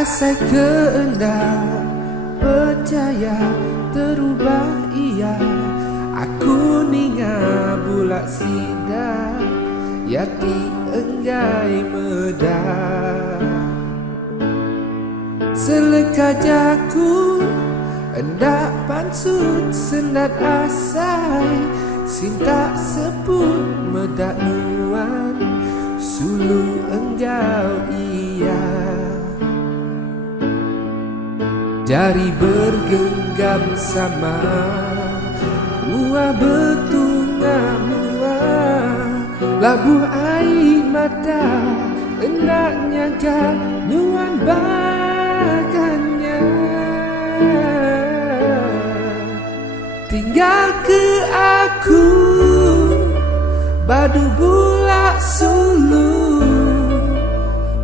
Asai kehendak percaya terubah ia. Aku ninga bulak sida yati enggai medah. Selekajaku hendak pansut sendat asai, sintak seput medak nuan sulu enggau ia. Jari bergenggam sama mua betungah mua, labuh air mata hendaknya gak nuan bagannya. Tinggal ke aku badu bulak sulu,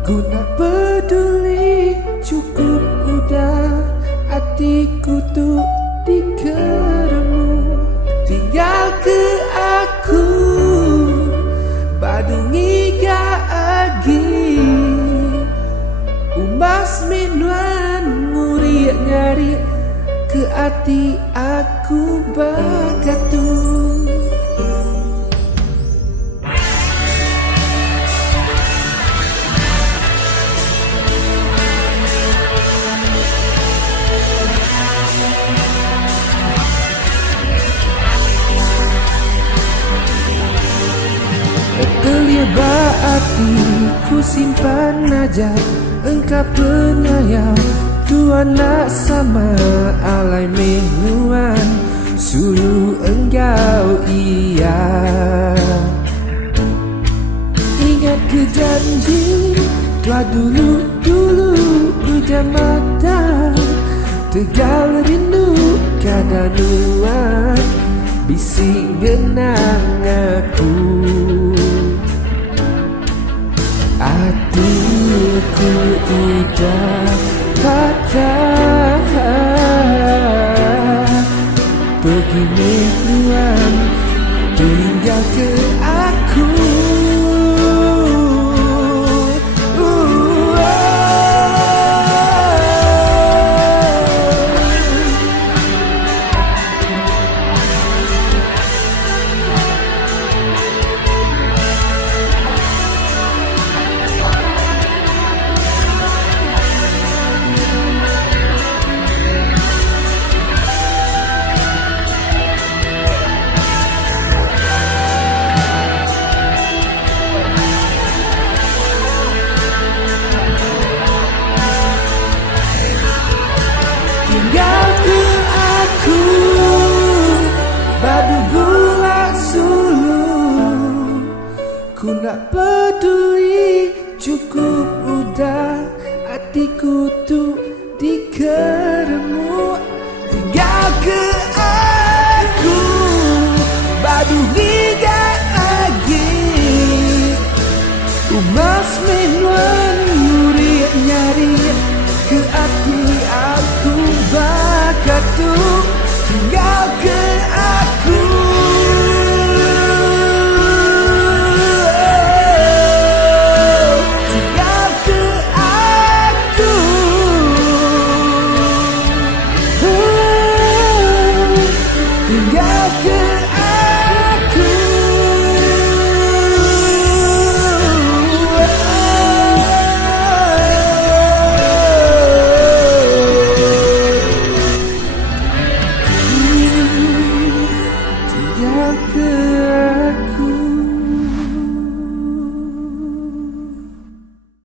guna peduli cukup udah hatiku tuh dikeremu. Tinggal ke aku badungi gak agi, umbas minuan nguri nyari ke hati aku bagatu. Terlibat hatiku simpan aja engkau penyayang, Tuhan nak sama alai minuan sulu enggau iya. Ingat ke janji tua dulu pejam mata, tegal rindu kada nuan bisik genang aku. Hatiku udah patah, pergi minuan tinggal ke aku. Tinggal ke aku badu bulak sulu, ku nak